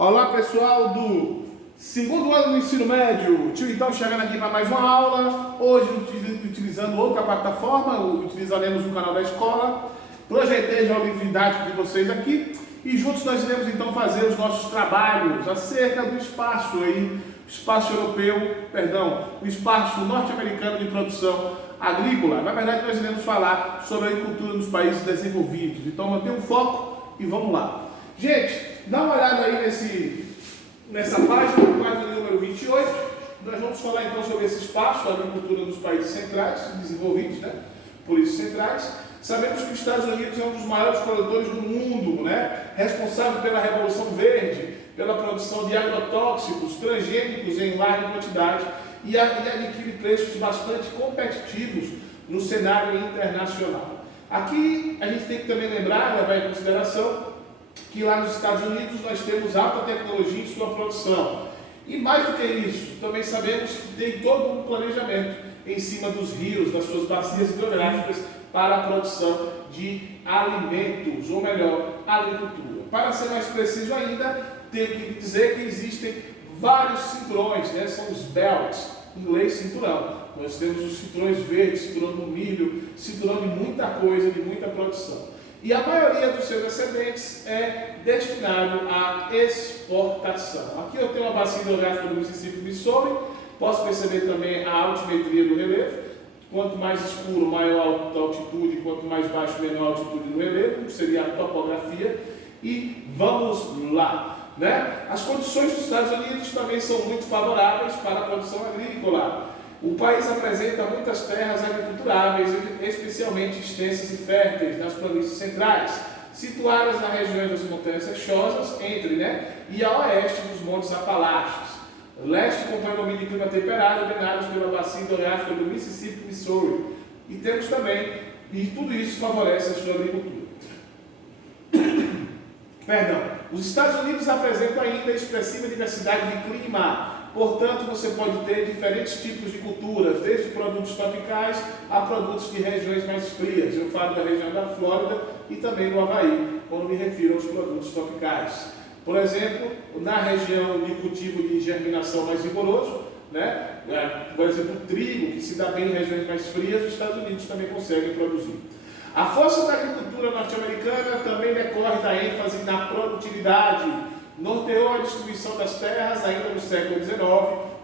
Olá pessoal do segundo ano do ensino médio, tio então chegando aqui para mais uma aula, hoje utilizando outra plataforma, utilizaremos o canal da escola, projetei já o livro didático de vocês aqui e juntos nós iremos então fazer os nossos trabalhos acerca do espaço o espaço norte-americano de produção agrícola. Na verdade nós iremos falar sobre a agricultura nos países desenvolvidos, então mantenha um foco e vamos lá. Gente, dá uma olhada aí nessa página número 28. Nós vamos falar então sobre esse espaço, a agricultura nos países centrais, desenvolvidos, né? Por isso centrais. Sabemos que os Estados Unidos é um dos maiores produtores do mundo, né? Responsável pela Revolução Verde, pela produção de agrotóxicos, transgênicos em larga quantidade e adquire preços bastante competitivos no cenário internacional. Aqui a gente tem que também lembrar, levar em consideração, que lá nos Estados Unidos nós temos alta tecnologia em sua produção. E mais do que isso, também sabemos que tem todo um planejamento em cima dos rios, das suas bacias hidrográficas, para a produção de alimentos, ou melhor, agricultura. Para ser mais preciso ainda, tenho que dizer que existem vários cinturões, né? São os belts, em inglês cinturão. Nós temos os cinturões verdes, cinturão do milho, cinturão de muita coisa, de muita produção. E a maioria dos seus excedentes é destinado à exportação. Aqui eu tenho uma bacia hidrográfica do Mississippi, Missouri. Posso perceber também a altimetria do relevo. Quanto mais escuro, maior a altitude, quanto mais baixo, menor a altitude do relevo, que seria a topografia. E vamos lá, né? As condições dos Estados Unidos também são muito favoráveis para a produção agrícola. O país apresenta muitas terras agriculturáveis, especialmente extensas e férteis nas planícies centrais, situadas nas regiões das montanhas rochosas, e a oeste dos montes Apalaches. Leste com predomínio de clima temperado, drenados pela bacia hidrográfica do Mississippi, Missouri. E temos também, e tudo isso favorece a sua agricultura. Os Estados Unidos apresentam ainda expressiva diversidade de clima. Portanto, você pode ter diferentes tipos de culturas, desde produtos tropicais a produtos de regiões mais frias. Eu falo da região da Flórida e também do Havaí, quando me refiro aos produtos tropicais. Por exemplo, na região de cultivo de germinação mais rigoroso, né? Por exemplo, o trigo, que se dá bem em regiões mais frias, os Estados Unidos também conseguem produzir. A força da agricultura norte-americana também decorre da ênfase na produtividade. Norteou a distribuição das terras ainda no século XIX,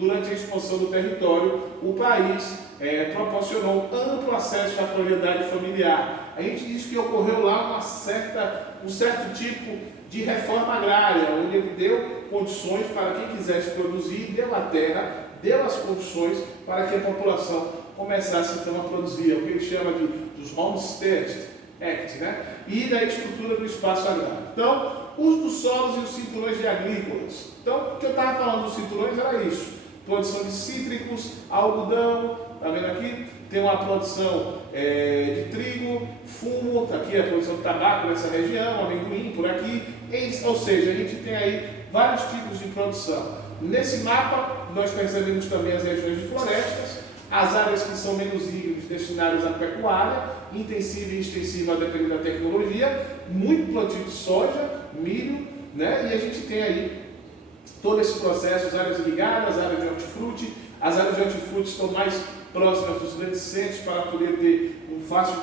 durante a expansão do território, o país proporcionou amplo acesso à propriedade familiar. A gente diz que ocorreu lá um certo tipo de reforma agrária, onde ele deu condições para quem quisesse produzir, deu a terra, deu as condições para que a população começasse então a produzir, o que ele chama dos Homestead Act, né? E da estrutura do espaço agrário. Então, uso dos solos e os cinturões de agrícolas. Então, o que eu estava falando dos cinturões era isso. Produção de cítricos, algodão, está vendo aqui? Tem uma produção de trigo, fumo, está aqui a produção de tabaco nessa região, amendoim por aqui. Ou seja, a gente tem aí vários tipos de produção. Nesse mapa, nós percebemos também as regiões de florestas, as áreas que são menos ígneas destinadas à pecuária, intensiva e extensiva a depender da tecnologia, muito plantio de soja, milho, né? E a gente tem aí todo esse processo, as áreas irrigadas, as áreas de hortifruti. As áreas de hortifruti estão mais próximas dos grandes centros para poder ter um fácil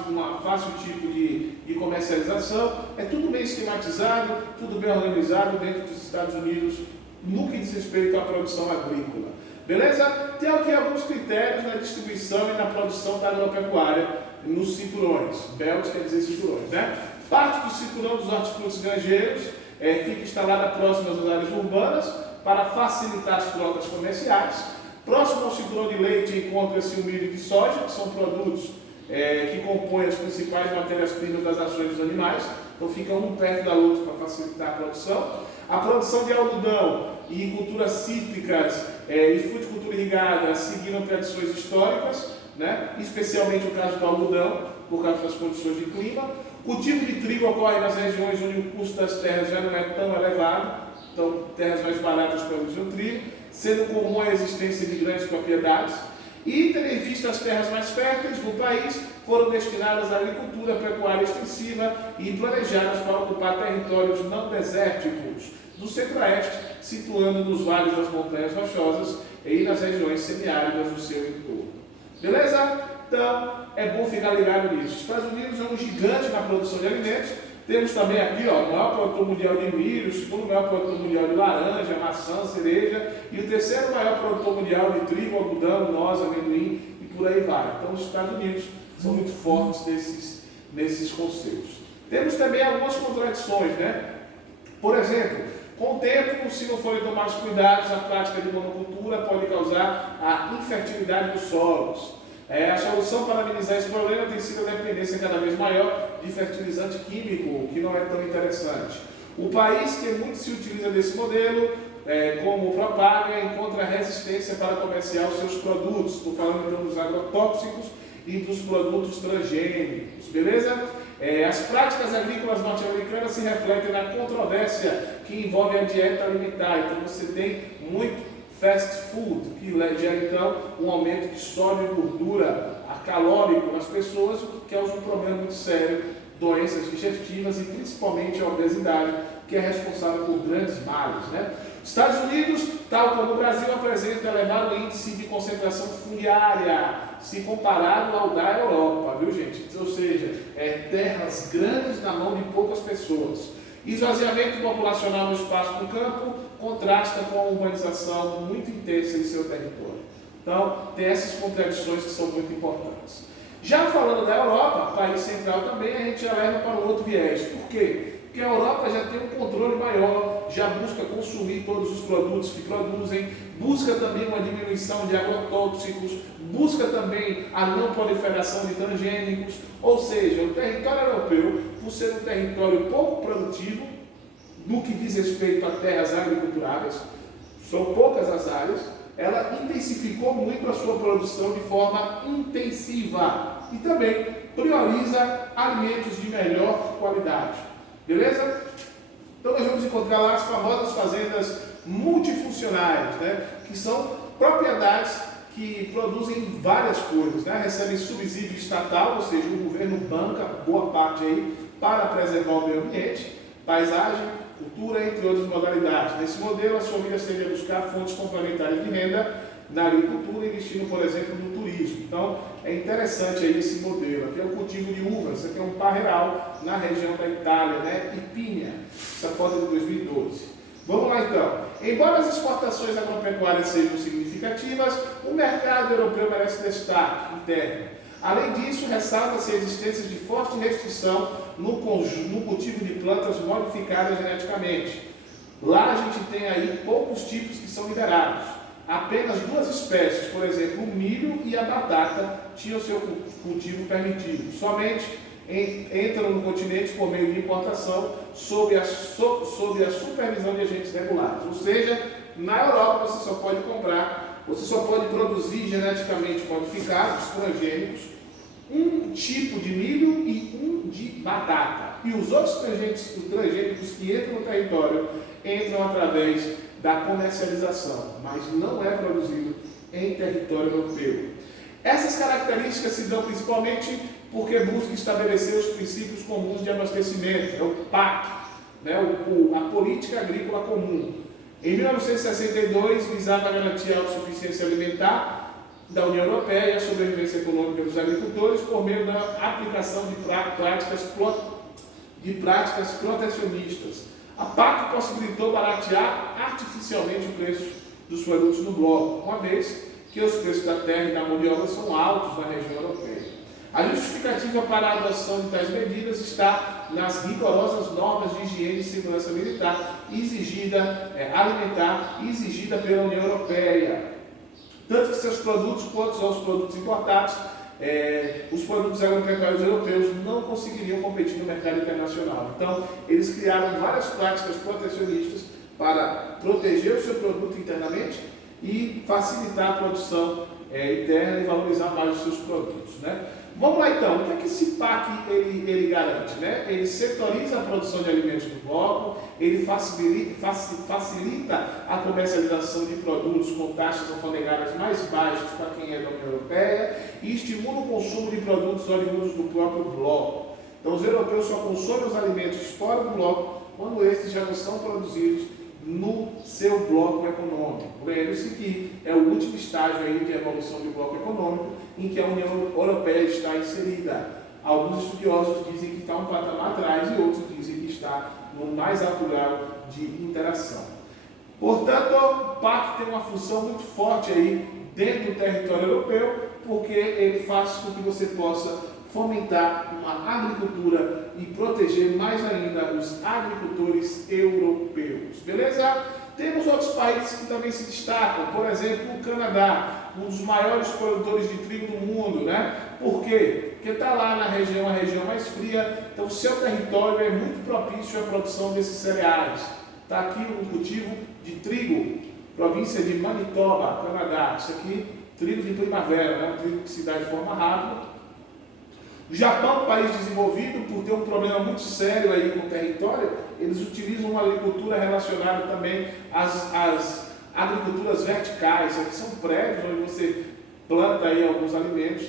tipo de comercialização. É tudo bem esquematizado, tudo bem organizado dentro dos Estados Unidos, no que diz respeito à produção agrícola. Beleza? Tem aqui alguns critérios na distribuição e na produção da agropecuária nos cinturões. Belts quer dizer cinturões, né? Parte do cinturão dos hortifrutis granjeiros fica instalada próximo às áreas urbanas para facilitar as trocas comerciais. Próximo ao cinturão de leite encontra-se o milho e soja, que são produtos que compõem as principais matérias-primas das ações dos animais. Então fica um perto da outra para facilitar a produção. A produção de algodão e culturas cítricas e fruticultura irrigada seguiram tradições históricas, né? Especialmente o caso do algodão, por causa das condições de clima. O cultivo de trigo ocorre nas regiões onde o custo das terras já não é tão elevado, então terras mais baratas para produzir o trigo, sendo comum a existência de grandes propriedades. E, tendo em vista as terras mais férteis no país, foram destinadas à agricultura pecuária extensiva e planejadas para ocupar territórios não desérticos. do Centro-Oeste, situando nos vales das Montanhas Rochosas e nas regiões semiáridas do seu entorno. Beleza? Então, é bom ficar ligado nisso. Os Estados Unidos é um gigante na produção de alimentos. Temos também aqui, ó, o maior produtor mundial de milho, o segundo maior produtor mundial de laranja, maçã, cereja e o terceiro maior produtor mundial de trigo, algodão, noz, amendoim e por aí vai. Então, os Estados Unidos são muito fortes nesses conceitos. Temos também algumas contradições, né? Por exemplo, com o tempo, se não forem tomados cuidados, a prática de monocultura pode causar a infertilidade dos solos. A solução para amenizar esse problema tem sido a dependência cada vez maior de fertilizante químico, que não é tão interessante. O país que muito se utiliza desse modelo, como propaga, encontra resistência para comerciar os seus produtos. Estou falando então dos agrotóxicos e dos produtos transgênicos, beleza? As práticas agrícolas norte-americanas se refletem na controvérsia que envolve a dieta alimentar. Então você tem muito fast food, que gera então um aumento de sódio e gordura calórico nas pessoas, o que causa um problema muito sério, doenças digestivas e principalmente a obesidade, que é responsável por grandes males, né? Estados Unidos, tal como o Brasil, apresenta elevado índice de concentração fundiária, se comparado ao da Europa, viu gente? Ou seja, terras grandes na mão de poucas pessoas. Esvaziamento populacional no espaço do campo contrasta com a urbanização muito intensa em seu território. Então, tem essas contradições que são muito importantes. Já falando da Europa, país central também, a gente já leva para um outro viés. Por quê? Porque a Europa já tem um controle maior, já busca consumir todos os produtos que produzem, busca também uma diminuição de agrotóxicos, busca também a não proliferação de transgênicos, ou seja, o território europeu, por ser um território pouco produtivo, no que diz respeito a terras agriculturáveis, são poucas as áreas, ela intensificou muito a sua produção de forma intensiva e também prioriza alimentos de melhor qualidade. Beleza? Então nós vamos encontrar lá as famosas fazendas multifuncionais, né? Que são propriedades que produzem várias coisas, né? Recebem subsídio estatal, ou seja, o governo banca boa parte aí para preservar o meio ambiente, paisagem, cultura, entre outras modalidades. Nesse modelo, as famílias tendem a buscar fontes complementares de renda na agricultura, investindo, por exemplo, no turismo. Então, é interessante aí esse modelo. Aqui é o cultivo de uvas, aqui é um parreiral na região da Itália, né? Ipínia, essa foto é de 2012. Vamos lá então. Embora as exportações agropecuárias sejam significativas, o mercado europeu merece destaque interno. Além disso, ressalta-se a existência de forte restrição no cultivo de plantas modificadas geneticamente. Lá a gente tem aí poucos tipos que são liberados. Apenas 2 espécies, por exemplo, o milho e a batata, tinham seu cultivo permitido. Somente entram no continente por meio de importação sob a supervisão de agentes regulares. Ou seja, na Europa você só pode comprar, você só pode produzir geneticamente modificados, transgênicos, um tipo de milho e um de batata. E os outros transgênicos que entram no território entram através da comercialização, mas não é produzido em território europeu. Essas características se dão principalmente porque busca estabelecer os princípios comuns de abastecimento, é o PAC, né? A Política Agrícola Comum. Em 1962, visava garantir a autossuficiência alimentar da União Europeia e a sobrevivência econômica dos agricultores por meio da aplicação de práticas protecionistas. A PAC possibilitou baratear artificialmente o preço dos produtos no bloco, uma vez que os preços da terra e da mão de obra são altos na região europeia. A justificativa para a adoção de tais medidas está nas rigorosas normas de higiene e segurança alimentar exigida pela União Europeia. Tanto que seus produtos quanto aos produtos importados, os produtos agropecuários europeus não conseguiriam competir no mercado internacional. Então, eles criaram várias práticas protecionistas para proteger o seu produto internamente e facilitar a produção interna e valorizar mais os seus produtos, né? Vamos lá então, o que é que esse PAC ele garante, né? Ele setoriza a produção de alimentos do bloco, ele facilita a comercialização de produtos com taxas alfandegárias mais baixas para quem é da União Europeia e estimula o consumo de produtos oriundos do próprio bloco. Então os europeus só consomem os alimentos fora do bloco quando estes já não são produzidos no seu bloco econômico. Lembre-se que é o último estágio aí de evolução do bloco econômico em que a União Europeia está inserida. Alguns estudiosos dizem que está um patamar atrás e outros dizem que está no mais alto grau de interação. Portanto, o PAC tem uma função muito forte aí dentro do território europeu, porque ele faz com que você possa fomentar uma agricultura e proteger mais ainda os agricultores europeus. Beleza? Temos outros países que também se destacam, por exemplo, o Canadá, um dos maiores produtores de trigo do mundo, né? Por quê? Porque está lá na região, a região mais fria, então o seu território é muito propício à produção desses cereais. Está aqui um cultivo de trigo, província de Manitoba, Canadá. Isso aqui, trigo de primavera, né? Um trigo que se dá de forma rápida. O Japão, país desenvolvido, por ter um problema muito sério aí com o território, eles utilizam uma agricultura relacionada também às agriculturas verticais. Aqui são prédios onde você planta aí alguns alimentos,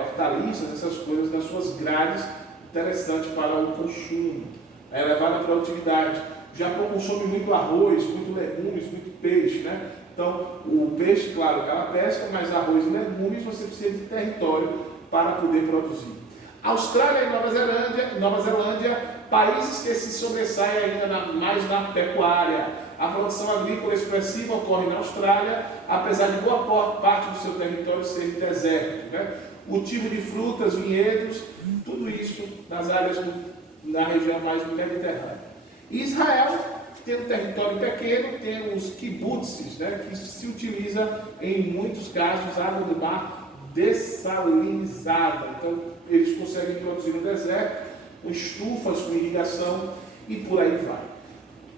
hortaliças, essas coisas nas suas grades, interessante para o consumo, elevar a produtividade. O Japão consome muito arroz, muito legumes, muito peixe, né? Então, o peixe, claro, ela pesca, mas arroz e legumes você precisa de território para poder produzir. Austrália e Nova Zelândia, países que se sobressaem ainda mais na pecuária. A produção agrícola expressiva ocorre na Austrália, apesar de boa parte do seu território ser desértico, né? Cultivo de frutas, vinhedos, tudo isso nas áreas na região mais do Mediterrâneo. Israel tem um território pequeno, tem os kibbutzes, né, que se utiliza em muitos casos água do mar dessalinizada. Então eles conseguem produzir no deserto, com estufas, com irrigação e por aí vai.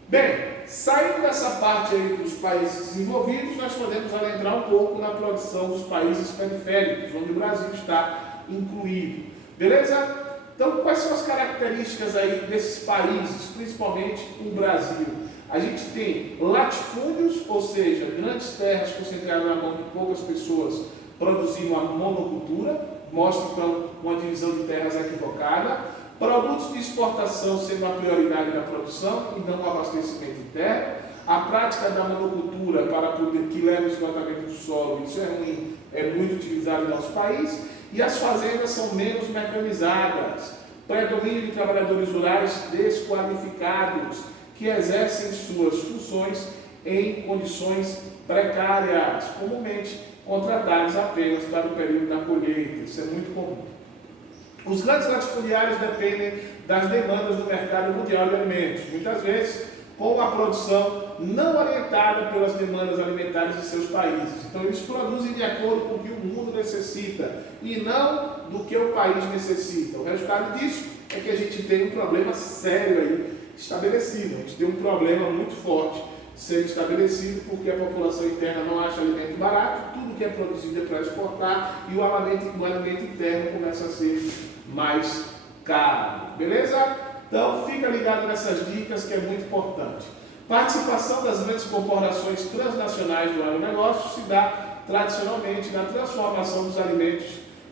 Bem, saindo dessa parte aí dos países desenvolvidos, nós podemos adentrar um pouco na produção dos países periféricos, onde o Brasil está incluído. Beleza? Então, quais são as características aí desses países, principalmente o Brasil? A gente tem latifúndios, ou seja, grandes terras concentradas na mão de poucas pessoas produzindo uma monocultura, mostra então uma divisão de terras equivocada. Produtos de exportação sendo a prioridade da produção e não o abastecimento interno. A prática da monocultura para poder, que leva ao esgotamento do solo, isso é ruim, é muito utilizado no nosso país. E as fazendas são menos mecanizadas. Predomínio de trabalhadores rurais desqualificados, que exercem suas funções em condições precárias, comumente contratados apenas para o período da colheita. Isso é muito comum. Os grandes latifundiários dependem das demandas do mercado mundial de alimentos, muitas vezes com a produção não orientada pelas demandas alimentares de seus países. Então eles produzem de acordo com o que o mundo necessita e não do que o país necessita. O resultado disso é que a gente tem um problema sério aí estabelecido. A gente tem um problema muito forte sendo estabelecido porque a população interna não acha alimento barato, tudo que é produzido é para exportar e o alimento interno começa a ser mais caro. Beleza? Então fica ligado nessas dicas que é muito importante. Participação das grandes corporações transnacionais do agronegócio se dá tradicionalmente na transformação dos alimentos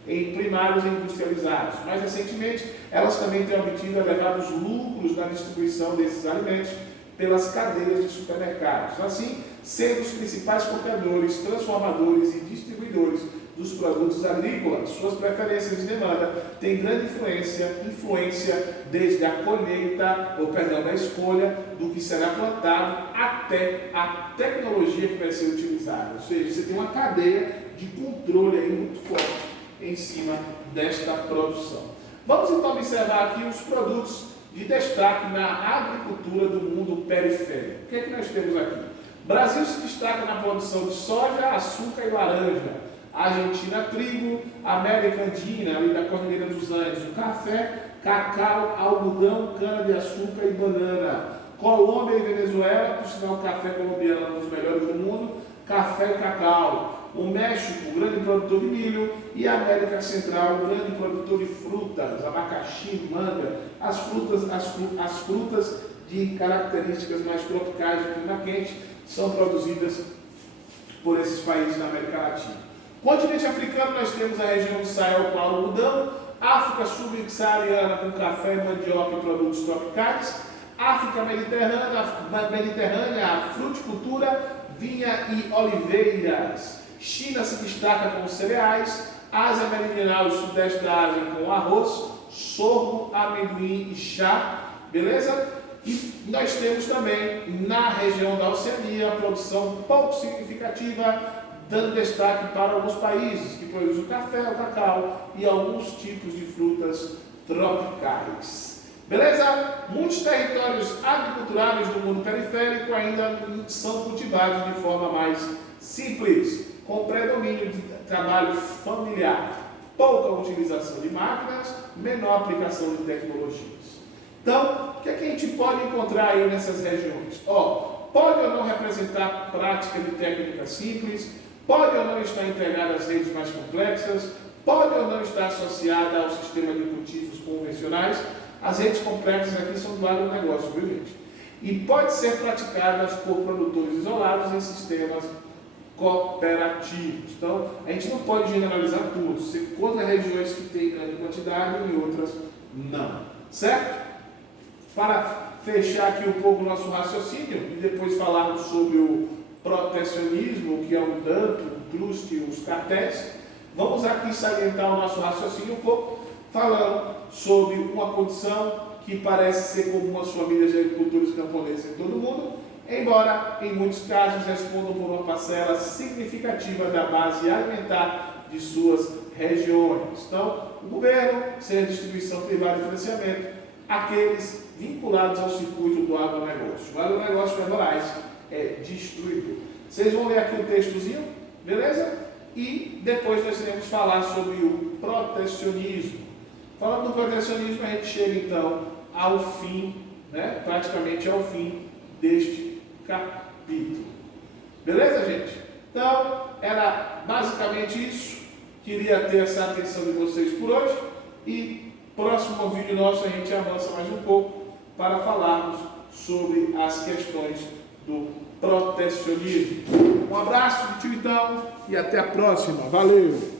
em primários e industrializados. Mais recentemente, elas também têm obtido elevados lucros na distribuição desses alimentos pelas cadeias de supermercados, assim sendo os principais compradores, transformadores e distribuidores dos produtos agrícolas. Suas preferências de demanda têm grande influência desde a colheita, da escolha do que será plantado até a tecnologia que vai ser utilizada. Ou seja, você tem uma cadeia de controle aí muito forte em cima desta produção. Vamos então observar aqui os produtos de destaque na agricultura do mundo periférico. O que é que nós temos aqui? O Brasil se destaca na produção de soja, açúcar e laranja. Argentina, trigo, América Andina, ali da Cordilheira dos Andes, o café, cacau, algodão, cana-de-açúcar e banana. Colômbia e Venezuela, por sinal o café colombiano é um dos melhores do mundo, café e cacau. O México, grande produtor de milho, e a América Central, grande produtor de frutas, abacaxi, manga, as frutas de características mais tropicais de clima quente são produzidas por esses países na América Latina. Continente africano, nós temos a região do Sahel com algodão, África subsaariana com café, mandioca e produtos tropicais, África Mediterrânea, a fruticultura, vinha e oliveiras. China se destaca com cereais. Ásia Meridional e Sudeste da Ásia com arroz, sorgo, amendoim e chá. Beleza? E nós temos também na região da Oceania a produção pouco significativa, dando destaque para alguns países que produzem o café, o cacau e alguns tipos de frutas tropicais. Beleza? Muitos territórios agriculturais do mundo periférico ainda são cultivados de forma mais simples, com predomínio de trabalho familiar, pouca utilização de máquinas, menor aplicação de tecnologias. Então, o que é que a gente pode encontrar aí nessas regiões? Pode ou não representar prática de técnicas simples, pode ou não estar integrada às redes mais complexas, pode ou não estar associada ao sistema de cultivos convencionais. As redes complexas aqui são do agronegócio, viu, gente? E pode ser praticadas por produtores isolados em sistemas cooperativos. Então, a gente não pode generalizar tudo. Você encontra regiões que têm grande quantidade e outras não. Certo? Para fechar aqui um pouco o nosso raciocínio e depois falarmos sobre o protecionismo, que é o DAMP, o TRUST e os cartéis, vamos aqui salientar o nosso raciocínio um pouco, falando sobre uma condição que parece ser comum às famílias de agricultores e camponeses em todo o mundo, embora em muitos casos respondam por uma parcela significativa da base alimentar de suas regiões. Então, o governo, sem a distribuição privada de financiamento, aqueles vinculados ao circuito do agronegócio. O agronegócio é voraz, é destruidor. Vocês vão ler aqui o textozinho, beleza? E depois nós iremos falar sobre o protecionismo. Falando do protecionismo, a gente chega então ao fim, né? Praticamente ao fim deste capítulo. Beleza, gente? Então, era basicamente isso. Queria ter essa atenção de vocês por hoje. E próximo vídeo nosso a gente avança mais um pouco para falarmos sobre as questões do protecionismo. Um abraço de tio então e até a próxima. Valeu!